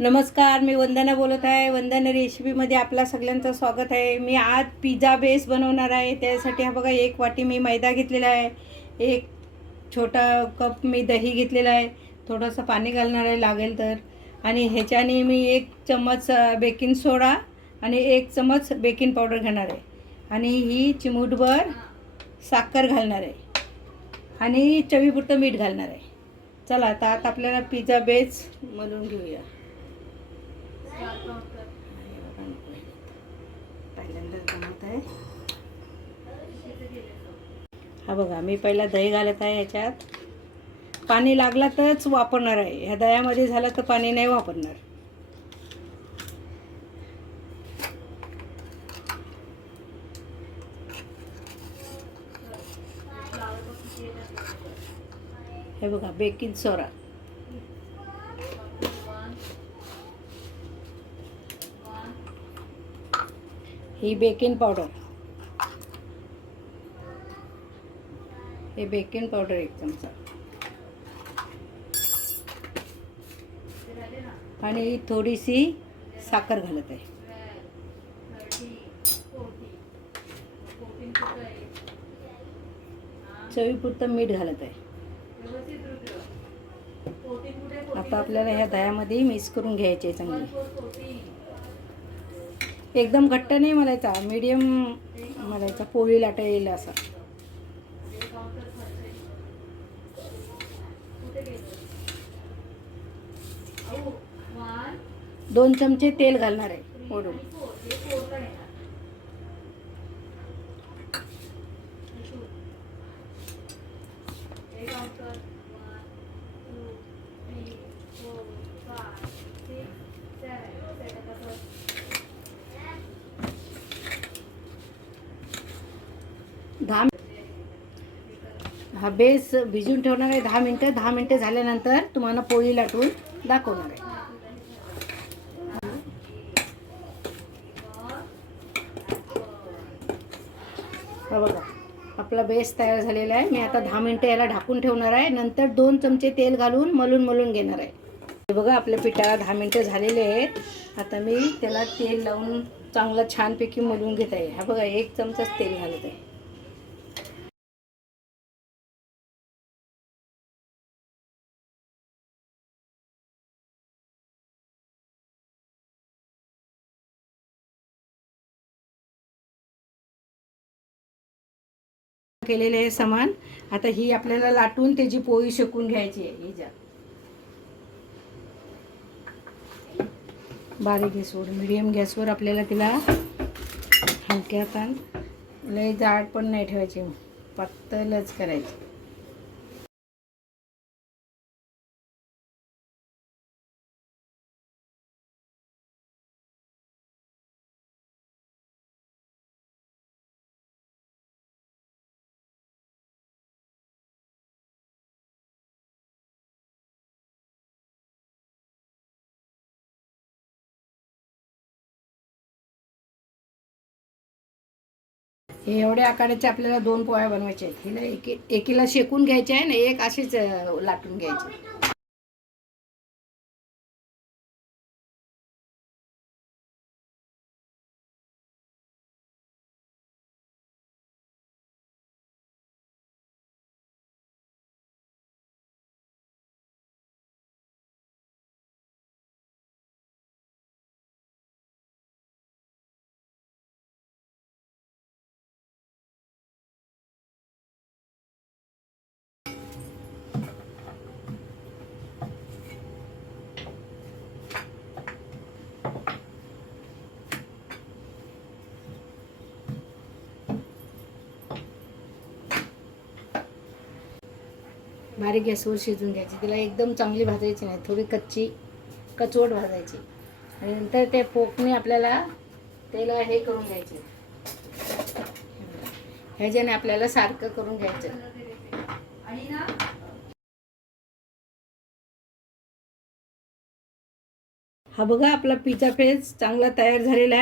नमस्कार मी वंदना बोलत आहे. वंदना रेसिपीमध्ये आपला सगळ्यांचं स्वागत आहे. मी आज पिझ्झा बेस बनवणार आहे. त्यासाठी हा बघा एक वाटी मी मैदा घेतलेला आहे. एक छोटा कप मी दही घेतलेला आहे. थोडंसं पाणी घालणार आहे लागेल तर. आणि ह्याच्याने मी एक चम्मच बेकिंग सोडा आणि एक चम्मच बेकिंग पावडर घेणार आहे. आणि ही चिमूटभर साखर घालणार आहे. आणि चवीपुरतं मीठ घालणार आहे. चला आता आता आपल्याला पिझ्झा बेस म्हणून घेऊया. पहिल्यांदाच बनवत आहे हा बघा मी पहिला दही घालत आहे ह्याच्यात. पाणी लागला तरच वापरणार आहे. ह्या दह्यामध्ये झालं तर पाणी नाही वापरणार. हे बघा बेकिंग सोडा. ही बेकिंग पावडर. हे बेकिंग पावडर एक चमचा. आणि थोडीशी साखर घालत आहे. चवीपुरतं मीठ घालत आहे. आता आपल्याला ह्या दह्यामध्ये मिक्स करून घ्यायचे आहे चांगली. एकदम घट्ट नाही मलायचा मीडियम मलायचा पोळी लाटा येईल असा. दोन चमचे तेल घालणार आहे ओढून दहा हा बेस भिजून ठेवणार आहे दहा मिनटं. दहा मिनटं झाल्यानंतर तुम्हाला पोळी लाटून दाखवणार आहे. हा बघा आपला बेस तयार झालेला आहे. मी आता दहा मिनटं याला ढाकून ठेवणार आहे. नंतर दोन चमचे तेल घालून मलून मलून घेणार आहे. हे बघा आपल्या पिठाला दहा मिनटं झालेले आहेत. आता मी त्याला तेल लावून चांगलं छानपैकी मलून घेत आहे. हा बघा एक चमचाच तेल घालत आहे. केलेले आहे सामान. आता ही आपल्याला लाटून त्याची पोळी शेकून घ्यायची आहे. ही जा. बारीक गॅसवर मिडियम गॅसवर आपल्याला तिला हलक्या ताण लय जाड पण नाही ठेवायची. पातळच करायची. हे एवढ्या आकाराचे आपल्याला दोन पोळ्या बनवायच्या आहेत. हिला एक एकीला शेकून घ्यायचे आहे ना एक अशीच लाटून घ्यायची. बारीक गॅसवर शिजून घ्यायची. तिला एकदम चांगली भाजायची नाही थोडी कच्ची कचवट भाजायची. आणि नंतर त्या पोकने आपल्याला त्याला हे करून घ्यायचे. ह्याच्याने आपल्याला सारखं करून घ्यायचं. हा बघा आपला पिझ्झा फेस चांगला तयार झालेला आहे.